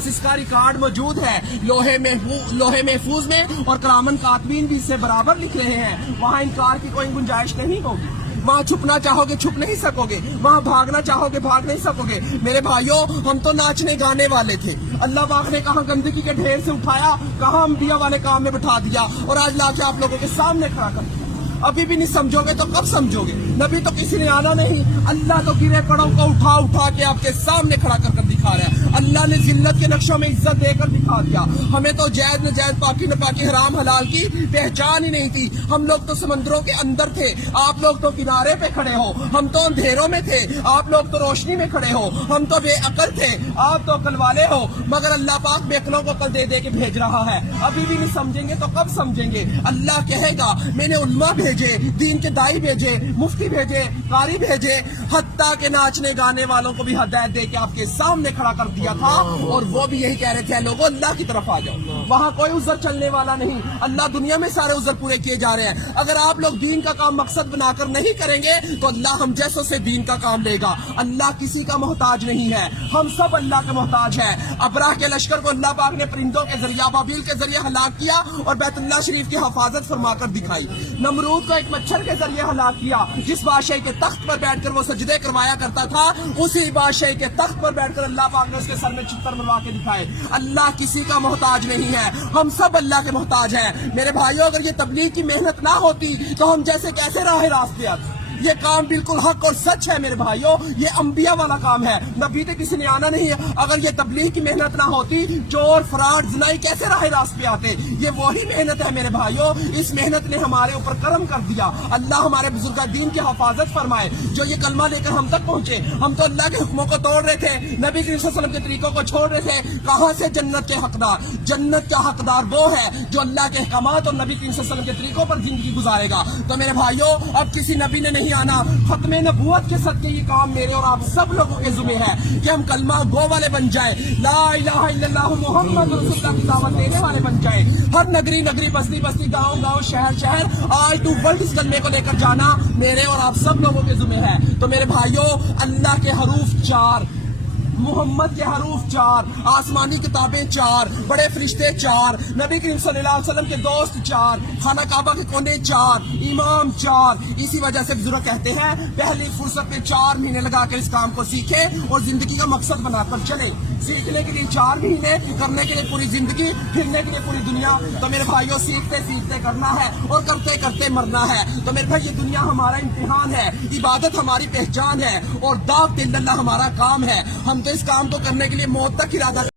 पास इसका रिकॉर्ड मौजूद है लोहे महफूज में, और करामन कातबीन भी इससे बराबर लिख रहे हैं। वहाँ इनकार की कोई गुंजाइश नहीं होगी। वहाँ छुपना चाहोगे छुप नहीं सकोगे, वहाँ भागना चाहोगे भाग नहीं सकोगे। मेरे भाइयों, हम तो नाचने गाने वाले थे, अल्लाह पाक ने कहाँ गंदगी के ढेर से उठाया, कहाँ अंबिया वाले काम में बिठा दिया, और आज लाके आप लोगों के सामने खड़ा कर दिया। अभी भी नहीं समझोगे तो कब समझोगे? नबी तो किसी ने आना नहीं, अल्लाह तो गिरे कड़ों को उठा उठा के आपके सामने खड़ा कर दिखा रहा है। अल्लाह ने जिल्लत के नक्शों में इज्जत देकर दिखा दिया। हमें तो जायज नजायज पाकी नपाकी हराम हलाल की पहचान ही नहीं थी। हम लोग तो समंदरों के अंदर थे, आप लोग तो किनारे पे खड़े हो। हम तो अंधेरों में थे, आप लोग तो रोशनी में खड़े हो। हम तो बेअकल थे, आप तो अकल वाले हो। मगर अल्लाह पाक बेअकलों को अकल दे दे के भेज रहा है। अभी भी नहीं समझेंगे तो कब समझेंगे? अल्लाह कहेगा मैंने उल्मा भेजे, दीन के दाई भेजे, मुफ्ती भेजे, कारी भेजे, हत्ता के नाचने गाने वालों को भी हदायत दे के आपके सामने खड़ा कर दिया था। और वो भी यही कह रहे थे लोगों अल्लाह की तरफ आ जाओ। वहाँ कोई उज़र चलने वाला नहीं, अल्लाह दुनिया में सारे उज़र पूरे किए जा रहे हैं। अगर आप लोग दीन का काम मकसद बनाकर नहीं करेंगे तो अल्लाह हम जैसों से दीन का काम लेगा। अल्लाह किसी का मोहताज नहीं है, हम सब अल्लाह के मोहताज है। अबराह के लश्कर को अल्लाह पाक ने परिंदों के जरिए अबाबील के जरिए हलाक किया और बैतुल्लाह शरीफ की हिफाजत फरमाकर दिखाई। नमरूद को एक मच्छर के जरिए हलाक किया, जिस बादशाह के तख्त पर बैठकर वो सजदे करवाया करता था, उसी बादशाह के तख्त पर बैठकर अल्लाह पाक ने उसके सर में चित्तर मरवा के दिखाए। अल्लाह किसी का मोहताज नहीं है, हम सब अल्लाह के मोहताज हैं। मेरे भाइयों, अगर ये तबलीग की मेहनत ना होती तो हम जैसे कैसे राह रास्ते आते। ये काम बिल्कुल हक और सच है मेरे भाइयों, ये अंबिया वाला काम है, नबी तो किसी ने आना नहीं है। अगर ये तबलीग की मेहनत ना होती, चोर फराड जिनाई कैसे राह रास्त पे आते? ये वही मेहनत है मेरे भाइयों, इस मेहनत ने हमारे ऊपर करम कर दिया। अल्लाह हमारे बुजुर्ग दीन की हिफाजत फरमाए, जो ये कलमा लेकर हम तक पहुंचे। हम तो अल्लाह के हुक्मों को तोड़ रहे थे, नबी करीम सल्लल्लाहु अलैहि वसल्लम के तरीकों को छोड़ रहे थे। कहाँ से जन्नत के हकदार? जन्नत का हकदार वो है जो अल्लाह के अहकामात और नबी करीम सल्लल्लाहु अलैहि वसल्लम के तरीकों पर जिंदगी गुजारेगा। तो मेरे भाइयों, अब किसी नबी ने नहीं आना, खत्मे नबूवत के सदके ये काम मेरे और आप सब लोगों के जुम्मे है कि हम कलमा गो वाले बन जाए, ला इलाहा इल्लल्लाह मुहम्मद रसूलुल्लाह की दावत देने वाले बन जाए। हर नगरी नगरी, बस्ती बस्ती, गांव गांव, शहर शहर, ऑल टू वर्ल्ड इस कलमे को लेकर जाना मेरे और आप सब लोगों के जुम्मे है। तो मेरे भाइयों, अल्लाह के हरूफ 4, मोहम्मद के हरूफ 4, आसमानी किताबें 4, बड़े फरिश्ते 4, नबी करीम सल्लल्लाहु अलैहि वसल्लम के दोस्त 4, खाना काबा के कोने 4, इमाम 4। इसी वजह से बुजुर्ग कहते हैं पहली फुर्सत में 4 महीने लगाकर इस काम को सीखे और जिंदगी का मकसद बनाकर चले। सीखने के लिए 4 महीने, करने के लिए पूरी जिंदगी, फिरने के लिए पूरी दुनिया। तो मेरे भाइयों, सीखते सीखते करना है और करते करते मरना है। तो मेरे भाई, ये दुनिया हमारा इम्तिहान है, इबादत हमारी पहचान है और दावत इल्लल्लाह हमारा काम है। हम तो इस काम को करने के लिए मौत तक इरादा